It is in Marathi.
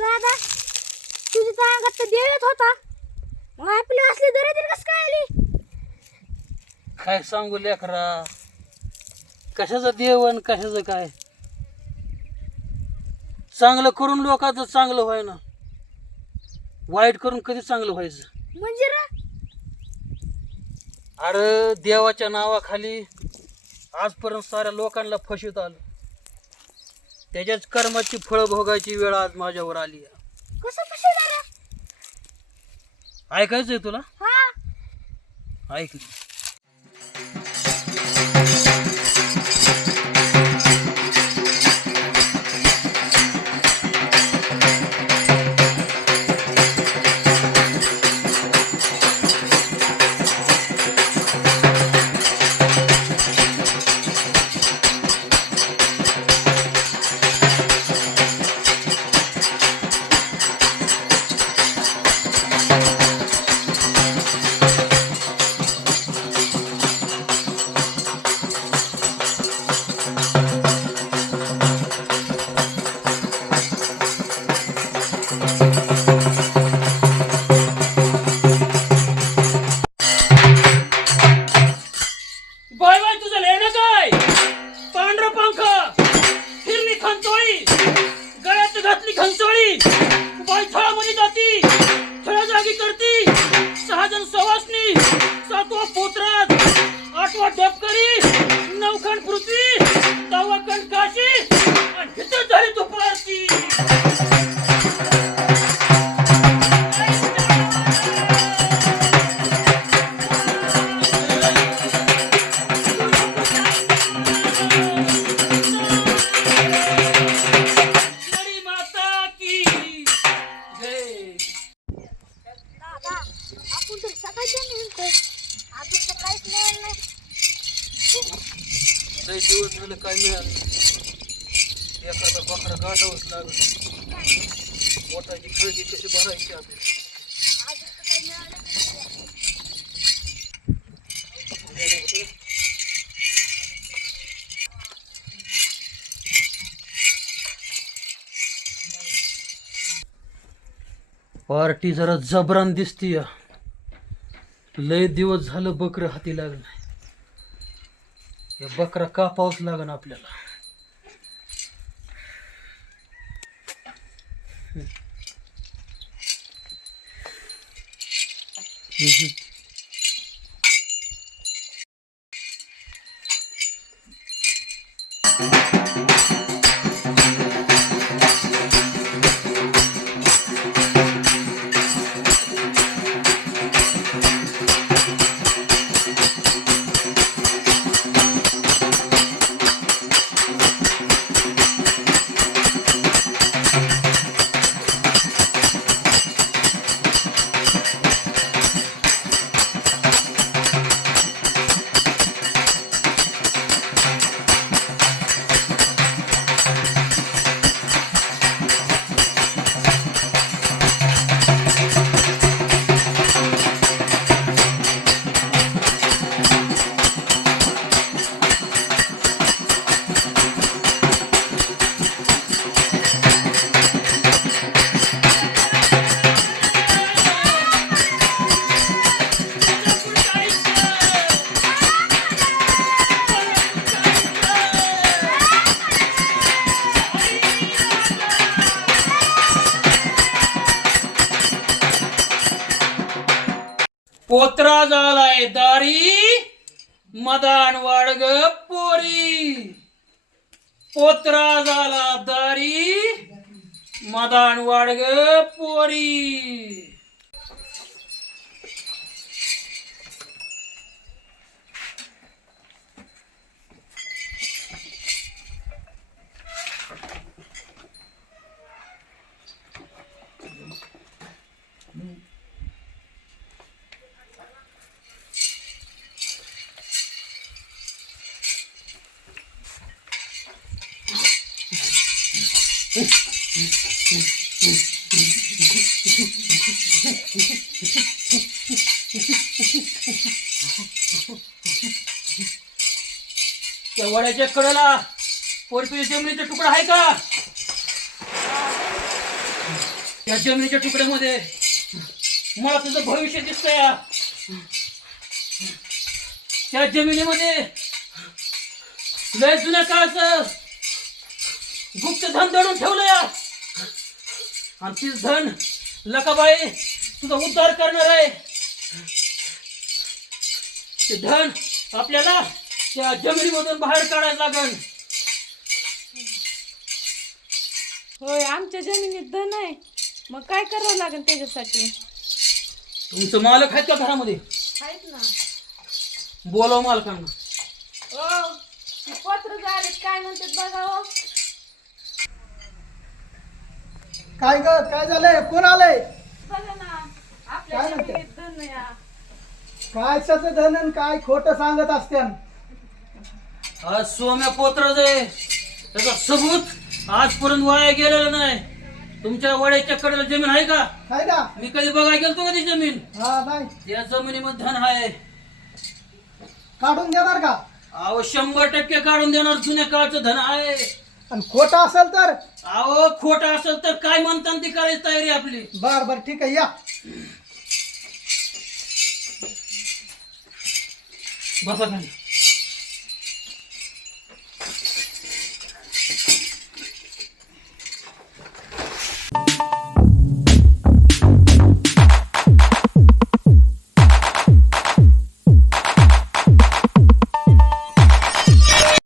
दादा तुझी तर अंगात तर देव येत होता, मग आपली असली दरिद्री कस काय आली? काय सांगू लेकरा, कशाचं देवन कशाचं काय. चांगलं करून लोकांचं चांगलं व्हाय ना, वाईट करून कधी चांगलं व्हायचं. म्हणजे रा अरे देवाच्या नावाखाली आजपर्यंत साऱ्या लोकांना फशीत आलं, त्याच्याच कर्माची फळं भोगायची वेळ आज माझ्यावर आली. कसं फसवणार? ऐकायचंय तुला? हा ऐक. बाय बाय तुझं लेणं काय? पांढरा पंख, फिरली खंचोळी, गळ्यात घातली घंचोळी, बाय थळामध्ये जाती, थळ जागी करती, 6 जण सवासनी, 7वा पोतराज, 8वा डबकरी, 9 खंड पृथ्वी, 10वा खंड काशी, आणि तिथं झाली दुपारची. मेरी माता की जय. दादा आपण तर सकाळच्या निघतोय, अजून तर काहीच मिळालं नाही. लय दिवस झालं काय मिळालं, एखादा बकरा गाठावंच लागत. पोटाची खळगी कशी भरायची आपली. अजून तर काही मिळालं नाही. पार्टी जरा जबरान दिसतीय. लय दिवस झालं बकरं हाती लागलं, या बकरा कापावंच लागन आपल्याला. पोत्रा झालाय दारी, मदान वाडग पोरी. पोत्रा झाला दारी, मदान वाडग पोरी. त्या वड्याच्या कडेला पोरपी जमिनीचा तुकडा आहे का? त्या जमिनीच्या तुकड्यामध्ये मला तुझं भविष्य दिसतंय या. त्या जमिनीमध्ये लय जुन्या काळाचं गुप्त धन दडून ठेवलं या. आणि तीच धन लकाबाई तुझा उद्धार करणार आहे. ते धन आपल्याला त्या जमिनीमधून बाहेर काढायला लागल. होय, आमच्या जमिनीत धन आहे, मग काय करावं लागेल त्याच्यासाठी? तुमचं मालक आहेत का घरामध्ये? आहेत ना. बोलाव मालकांना. ओ, ती पत्र झाले काय म्हणतात बघा हो. काय ग, काय झालंय? कोण आलंय? बघा ना, आपल्या काय म्हणते? जमिनीत धन या. कायचं धन आणि काय खोटं सांगत असत्यान? आज सोम्या पोत्र आहे, त्याचा सबूत आजपर्यंत वाया गेलेलं नाही. तुमच्या वड्याच्या कडेला जमीन आहे का? काय ना? मी कधी बघायला गेलतो का ती जमीन? हा, नाही. त्या जमिनीमध्ये धन आहे. काढून देणार का? अहो 100% काढून देणार. जुन्या काळचं धन आहे. आणि खोटं असेल तर? अहो खोटं असेल तर काय म्हणतात ती करायची तयारी आपली. बर बर, ठीक आहे, या. बसा खाली.